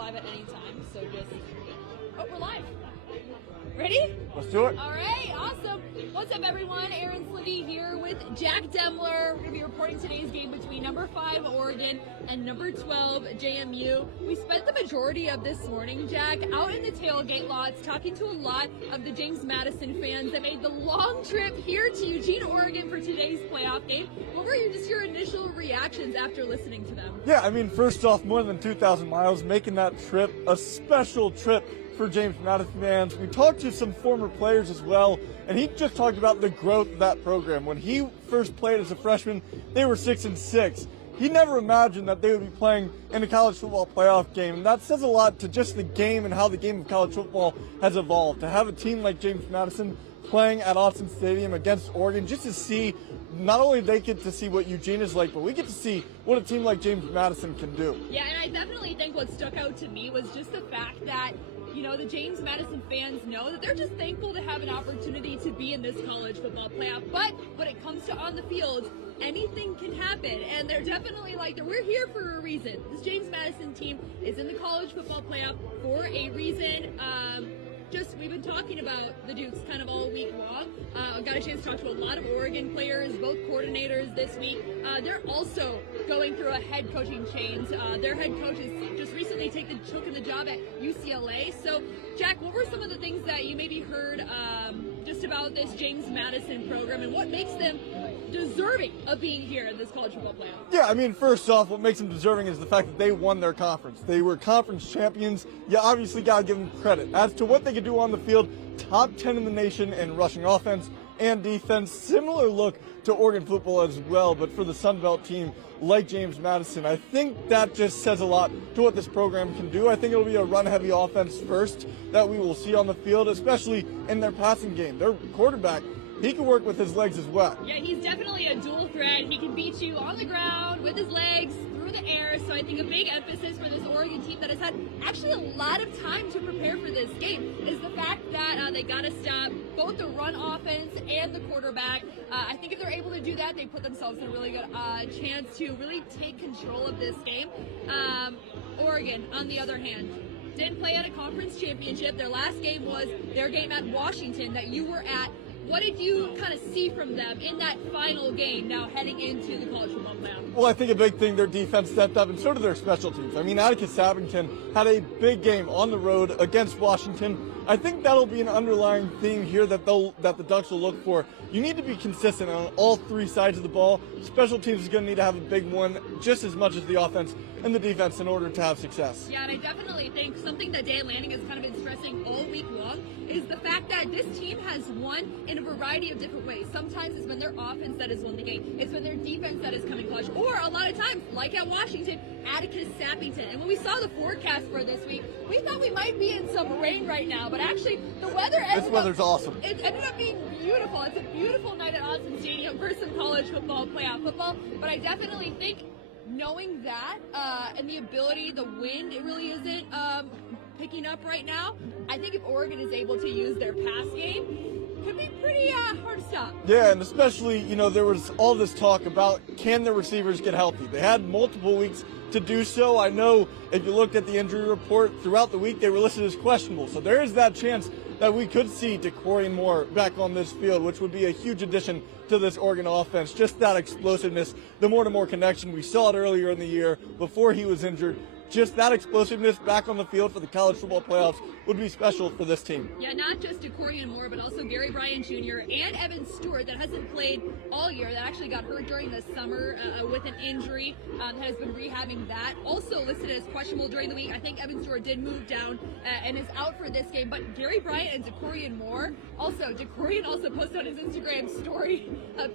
live at any time, so just... Oh, we're live. Ready? Let's do it. All right, awesome. What's up, everyone? Erin, Slinde here with Jack Demmler. We're going to be reporting today's game between number 5 Oregon and number 12 JMU. We spent the majority of this morning, Jack, out in the tailgate lots talking to a lot of the James Madison fans that made the long trip here to Eugene, Oregon for today's playoff game. What were your initial reactions after listening to them? Yeah, I mean, first off, more than 2,000 miles, making that trip a special trip for James Madison fans. We talked to some former players as well, and he just talked about the growth of that program. When he first played as a freshman, they were 6-6. He never imagined that they would be playing in a college football playoff game, and that says a lot to just the game and how the game of college football has evolved. To have a team like James Madison playing at Autzen Stadium against Oregon, just to see, not only they get to see what Eugene is like, but we get to see what a team like James Madison can do. Yeah, and I definitely think what stuck out to me was just the fact that, you know, the James Madison fans know that they're just thankful to have an opportunity to be in this college football playoff. But when it comes to on the field, anything can happen. And they're definitely like, we're here for a reason. This James Madison team is in the college football playoff for a reason. We've been talking about the Dukes kind of all week long. I got a chance to talk to a lot of Oregon players, both coordinators this week. They're also going through a head coaching change. Their head coach has just recently taken the job at UCLA. So, Jack, what were some of the things that you maybe heard just about this James Madison program and what makes them deserving of being here in this college football playoff? Yeah, I mean, first off, what makes them deserving is the fact that they won their conference. They were conference champions. You obviously got to give them credit. As to what they could do on the field, top 10 in the nation in rushing offense and defense. Similar look to Oregon football as well, but for the Sun Belt team like James Madison, I think that just says a lot to what this program can do. I think it'll be a run-heavy offense first that we will see on the field, especially in their passing game. Their quarterback, he can work with his legs as well. Yeah, he's definitely a dual threat. He can beat you on the ground, with his legs, through the air. So I think a big emphasis for this Oregon team that has had actually a lot of time to prepare for this game is the fact that they got to stop both the run offense and the quarterback. I think if they're able to do that, they put themselves in a really good chance to really take control of this game. Oregon, on the other hand, didn't play at a conference championship. Their last game was their game at Washington that you were at. What did you kind of see from them in that final game now heading into the college football playoff? Well, I think a big thing, their defense stepped up, and so did their special teams. I mean, Atticus Sappington had a big game on the road against Washington. I think that'll be an underlying theme here that the Ducks will look for. You need to be consistent on all three sides of the ball. Special teams is going to need to have a big one just as much as the offense and the defense in order to have success. Yeah, and I definitely think something that Dan Lanning has kind of been stressing all week long is the fact that this team has won in a variety of different ways. Sometimes it's been their offense that has won the game. It's been their defense that has come in clutch. Or a lot of times, like at Washington, Atticus Sappington. And when we saw the forecast for this week, we thought we might be in some rain right now. But actually, the weather weather's awesome. It ended up being beautiful. It's a beautiful night at Autzen Stadium for some college football, playoff football. But I definitely think knowing that and the ability, the wind, it really isn't picking up right now. I think if Oregon is able to use their pass game, could be pretty hard to stop. Yeah, and especially, you know, there was all this talk about can the receivers get healthy. They had multiple weeks to do so. I know if you looked at the injury report throughout the week, they were listed as questionable. So there is that chance that we could see DeCorian Moore back on this field, which would be a huge addition to this Oregon offense. Just that explosiveness, the more-to-more connection. We saw it earlier in the year before he was injured. Just that explosiveness back on the field for the college football playoffs would be special for this team. Yeah, not just DeCorian Moore, but also Gary Bryant Jr. and Evan Stewart that hasn't played all year, that actually got hurt during the summer with an injury, has been rehabbing that. Also listed as questionable during the week. I think Evan Stewart did move down and is out for this game. But Gary Bryant and DeCorian Moore, DeCorian also posted on his Instagram story a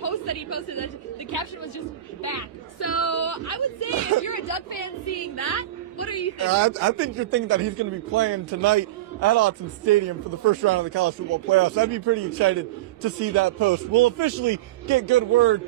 post that he posted that the caption was just back. So I would say if you're a Duck fan seeing that, what are you thinking? I think you're thinking that he's going to be playing tonight at Autzen Stadium for the first round of the college football playoffs. I'd be pretty excited to see that post. We'll officially get good word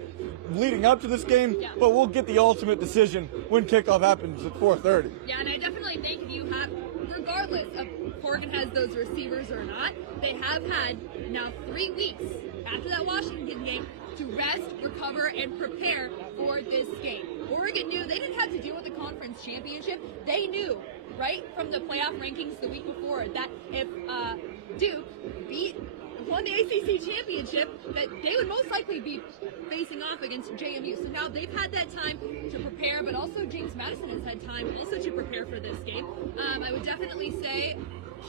leading up to this game, but we'll get the ultimate decision when kickoff happens at 4:30. Yeah, and I definitely think if you have, regardless of if Oregon has those receivers or not, they have had now 3 weeks after that Washington game to rest, recover, and prepare for this game. Oregon knew they didn't have to deal with the conference championship. They knew right from the playoff rankings the week before that if Duke won the ACC championship, that they would most likely be facing off against JMU. So now they've had that time to prepare, but also James Madison has had time also to prepare for this game. I would definitely say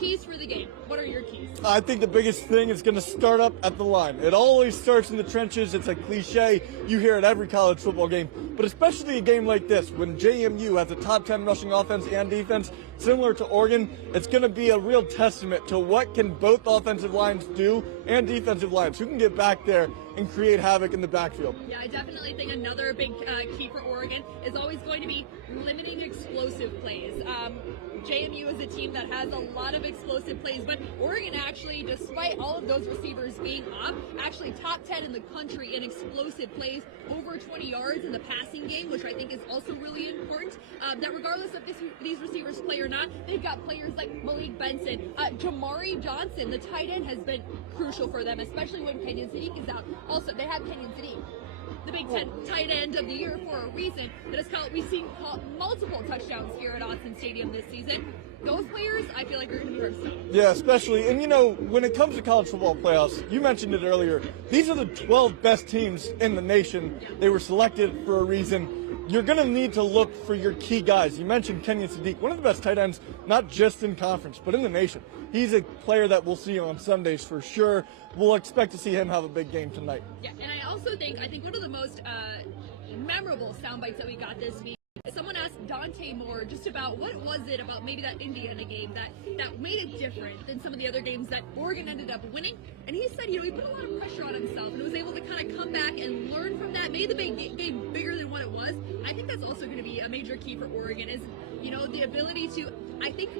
keys for the game. What are your keys? I think the biggest thing is going to start up at the line. It always starts in the trenches. It's a cliche. You hear it every college football game. But especially a game like this, when JMU has a top 10 rushing offense and defense, similar to Oregon, it's going to be a real testament to what can both offensive lines do and defensive lines, who can get back there and create havoc in the backfield. Yeah, I definitely think another big key for Oregon is always going to be limiting explosive plays. JMU is a team that has a lot of explosive plays, but Oregon actually, despite all of those receivers being off, actually top 10 in the country in explosive plays, over 20 yards in the passing game, which I think is also really important. That regardless if these receivers play or not, they've got players like Malik Benson, Jamari Johnson, the tight end, has been crucial for them, especially when Kenyon Sadiq is out. Also, they have Kenyon Sadiq, the Big Ten tight end of the year, for a reason. We've seen multiple touchdowns here at Autzen Stadium this season. Those players, I feel like, are going to be hard to stop. Yeah, especially, and when it comes to college football playoffs, you mentioned it earlier, these are the 12 best teams in the nation. They were selected for a reason. You're going to need to look for your key guys. You mentioned Kenyon Sadiq, one of the best tight ends, not just in conference, but in the nation. He's a player that we'll see on Sundays for sure. We'll expect to see him have a big game tonight. Yeah, and I think one of the most memorable sound bites that we got this week, someone asked Dante Moore just about what was it about maybe that Indiana game that made it different than some of the other games that Oregon ended up winning. And he said, he put a lot of pressure on himself and was able to kind of come back and learn from that, made the game bigger than what it was. I think that's also going to be a major key for Oregon is, the ability to, I think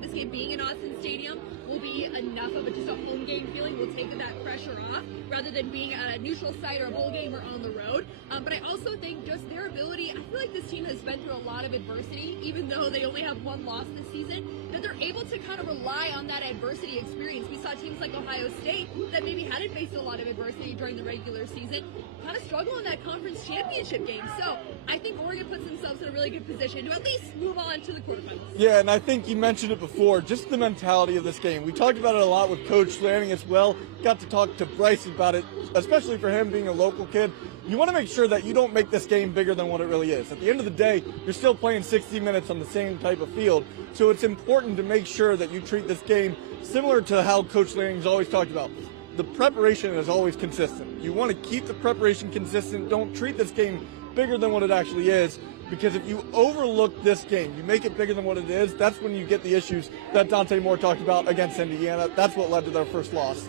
this game being in Autzen Stadium will be enough of just a home game feeling. Will take that pressure off rather than being at a neutral site or a bowl game or on the road. But I also think just their ability, I feel like this team has been through a lot of adversity, even though they only have one loss this season, that they're able to kind of rely on that adversity experience. We saw teams like Ohio State that maybe hadn't faced a lot of adversity during the regular season kind of struggle in that conference championship game. So I think Oregon puts themselves in a really good position to at least move on to the quarterfinals. Yeah, and I think you mentioned it before, just the mentality of this game. We talked about it a lot with Coach Lanning as well. Got to talk to Bryce about it, especially for him being a local kid. You want to make sure that you don't make this game bigger than what it really is. At the end of the day, you're still playing 60 minutes on the same type of field, so it's important to make sure that you treat this game similar to how Coach Lanning's always talked about. The preparation is always consistent. You want to keep the preparation consistent. Don't treat this game bigger than what it actually is, because if you overlook this game, you make it bigger than what it is, that's when you get the issues that Dante Moore talked about against Indiana. That's what led to their first loss.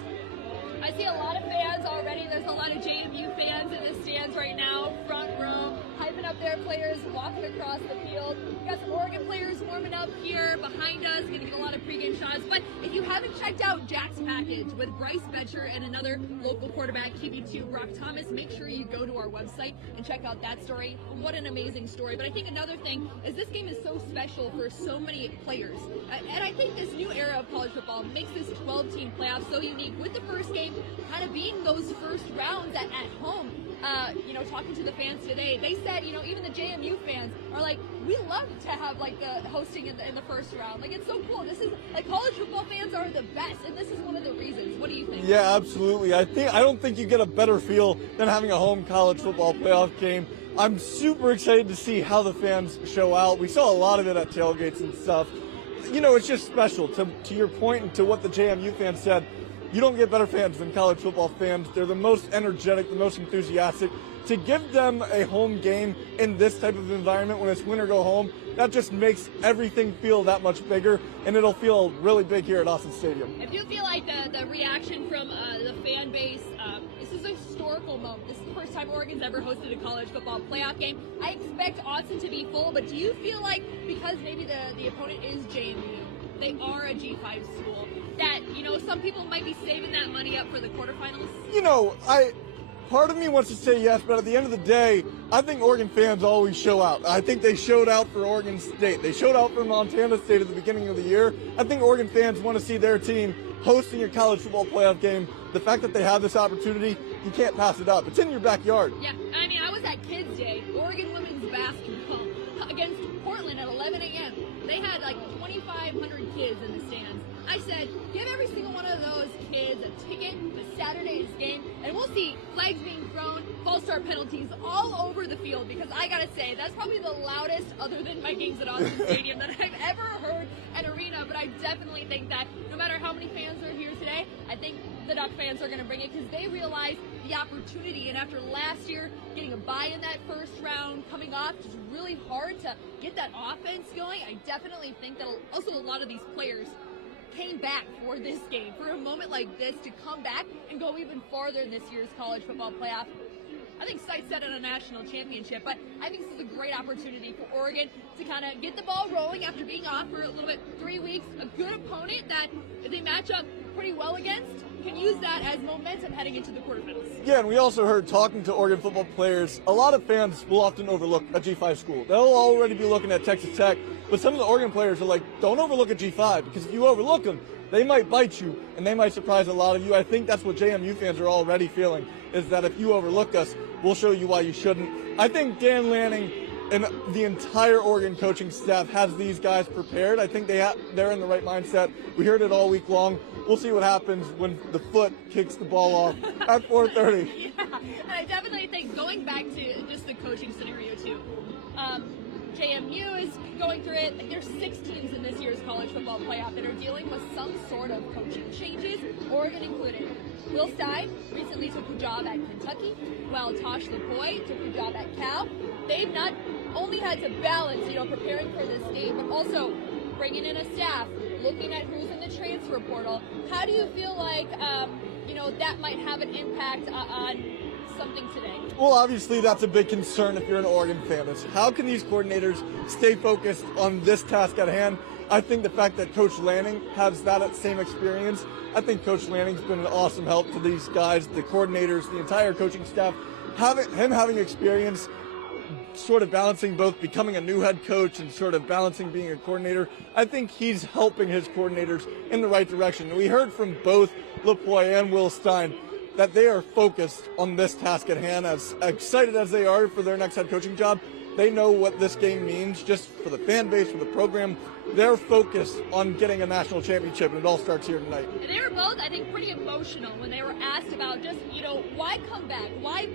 I see a lot of fans already. There's a lot of JMU fans in the stands right now, front row, hyping up their players, walking across the field. We got some Oregon players warming up here behind us, going to get a lot of pregame shots. But if you haven't checked out Jack's package with Bryce Betcher and another local quarterback, QB2 Brock Thomas, make sure you go to our website and check out that story. What an amazing story. But I think another thing is this game is so special for so many players. And I think this new era of college football makes this 12-team playoff so unique, with the first game kind of being those first rounds at home. Talking to the fans today, they said, even the JMU fans are like, we love to have like the hosting in the first round. Like, it's so cool. This is like, college football fans are the best, and this is one of the reasons. What do you think? Yeah, absolutely. I don't think you get a better feel than having a home college football playoff game. I'm super excited to see how the fans show out. We saw a lot of it at tailgates and stuff. It's just special. To your point and to what the JMU fans said, you don't get better fans than college football fans. They're the most energetic, the most enthusiastic. To give them a home game in this type of environment when it's win or go home, that just makes everything feel that much bigger, and it'll feel really big here at Autzen Stadium. I do feel like the reaction from the fan base, this is a historical moment. This is the first time Oregon's ever hosted a college football playoff game. I expect Autzen to be full, but do you feel like, because maybe the opponent is JMU, they are a G5 school, that, some people might be saving that money up for the quarterfinals? Part of me wants to say yes, but at the end of the day, I think Oregon fans always show out. I think they showed out for Oregon State. They showed out for Montana State at the beginning of the year. I think Oregon fans want to see their team hosting a college football playoff game. The fact that they have this opportunity, you can't pass it up. It's in your backyard. Yeah, I mean, I was at Kids Day, Oregon women's basketball against Portland at 11 a.m. They had like 2,500 kids in the stands. I said, give every single one of those kids a ticket to Saturday's game, and we'll see flags being thrown, false start penalties all over the field, because I gotta say, that's probably the loudest, other than my games at Autzen Stadium, that I've ever heard an arena. But I definitely think that no matter how many fans are here today, I think the Duck fans are gonna bring it, because they realize the opportunity, and after last year getting a bye in that first round, coming off, it's really hard to get that offense going. I definitely think that also a lot of these players came back for this game, for a moment like this, to come back and go even farther in this year's college football playoff. I think sights set on a national championship, but I think this is a great opportunity for Oregon to kind of get the ball rolling after being off for a little bit, 3 weeks. A good opponent that, if they match up pretty well against, can use that as momentum heading into the quarterfinals. Yeah, and we also heard, talking to Oregon football players, a lot of fans will often overlook a G5 school. They'll already be looking at Texas Tech, but some of the Oregon players are like, don't overlook a G5, because if you overlook them, they might bite you, and they might surprise a lot of you. I think that's what JMU fans are already feeling, is that if you overlook us, we'll show you why you shouldn't. I think Dan Lanning and the entire Oregon coaching staff has these guys prepared. I think they're in the right mindset. We heard it all week long. We'll see what happens when the foot kicks the ball off at 4:30. Yeah, and I definitely think, going back to just the coaching scenario too, JMU is going through it. There's 6 teams in this year's college football playoff that are dealing with some sort of coaching changes, Oregon included. Will Stein recently took a job at Kentucky, while Tosh LaPoy took a job at Cal. They've not only had to balance, preparing for this game, but also bringing in a staff, looking at who's in the transfer portal. How do you feel like, that might have an impact on something today? Well, obviously that's a big concern if you're an Oregon fan, is how can these coordinators stay focused on this task at hand? I think the fact that Coach Lanning has that same experience, I think Coach Lanning's been an awesome help to these guys, the coordinators, the entire coaching staff. Having experience sort of balancing both becoming a new head coach and sort of balancing being a coordinator, I think he's helping his coordinators in the right direction. We heard from both LaPoy and Will Stein that they are focused on this task at hand. As excited as they are for their next head coaching job, they know what this game means just for the fan base, for the program. They're focused on getting a national championship, and it all starts here tonight. And they were both, I think, pretty emotional when they were asked about just, why come back? Why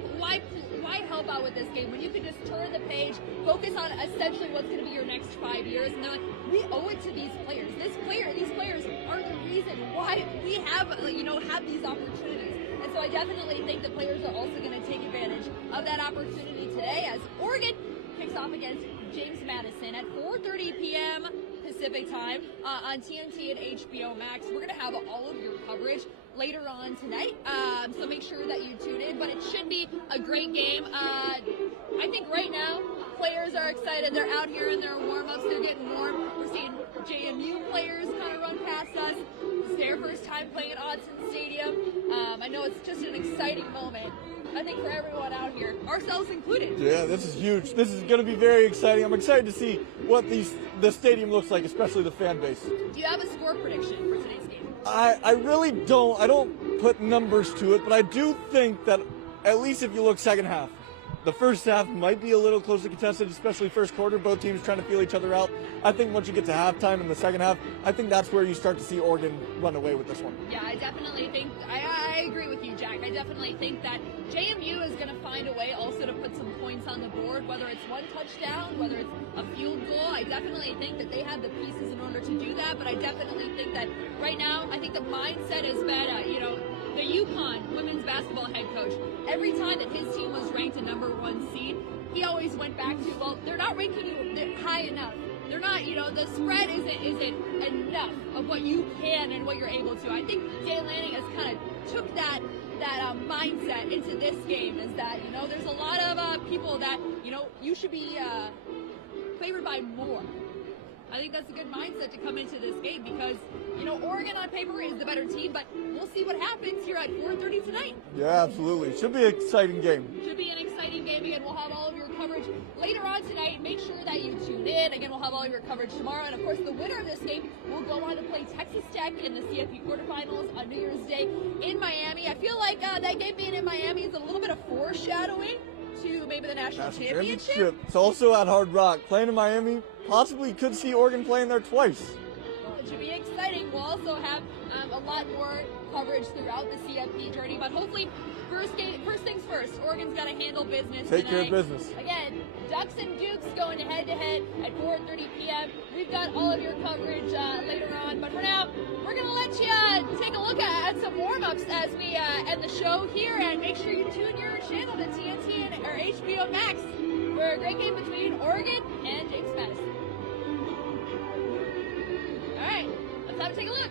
help out with this game when you could just turn the page, focus on essentially what's going to be your next 5 years? And they're like, we owe it to these players. These players are the reason why we have these opportunities. And so I definitely think the players are also going to take advantage of that opportunity today, as Oregon kicks off against James Madison at 4:30 p.m. Pacific time on TNT and HBO Max. We're going to have all of your coverage later on tonight, so make sure that you tune in. But it should be a great game. I think right now players are excited. They're out here in their warm-ups. They're getting warm. We're seeing JMU players kind of run past us. It's their first time playing at Autzen Stadium. I know it's just an exciting moment, I think, for everyone out here, ourselves included. Yeah, this is huge. This is going to be very exciting. I'm excited to see what the stadium looks like, especially the fan base. Do you have a score prediction for today's game? I really don't. I don't put numbers to it, but I do think that at least if you look second half, the first half might be a little closely contested, especially first quarter, both teams trying to feel each other out. I think once you get to halftime in the second half, I think that's where you start to see Oregon run away with this one. Yeah, I definitely think, I agree with you, Jack. I definitely think that JMU is going to find a way also to put some points on the board, whether it's one touchdown, whether it's a field goal. I definitely think that they have the pieces in order to do that, but I definitely think that right now, I think the mindset has been, the UConn women's basketball head coach, every time that his team was ranked a number 1 seed, he always went back to, well, they're not ranking you high enough. They're not, the spread isn't enough of what you can and what you're able to. I think Dan Lanning has kind of took that mindset into this game, is that, there's a lot of people that, you should be favored by more. I think that's a good mindset to come into this game because, Oregon on paper is the better team, but we'll see what happens here at 4:30 tonight. Yeah, absolutely. Should be an exciting game. Should be an exciting game. Again, we'll have all of your coverage later on tonight. Make sure that you tune in. Again, we'll have all of your coverage tomorrow. And, of course, the winner of this game will go on to play Texas Tech in the CFP quarterfinals on New Year's Day in Miami. I feel like that game being in Miami is a little bit of foreshadowing to maybe the national championship. It's also at Hard Rock. Playing in Miami, possibly could see Oregon playing there twice. Well, it should be exciting. We'll also have a lot more coverage throughout the CFP journey, but hopefully first things first. Oregon's got to handle business Take tonight. care of business. Again, Ducks and Dukes going head-to-head at 4:30 p.m. We've got all of your coverage later on, but for now, we're going to let you take a look at some warm-ups as we end the show here, and make sure you tune your channel to TNT or HBO Max for a great game between Oregon and James Madison. All right, let's have a take a look.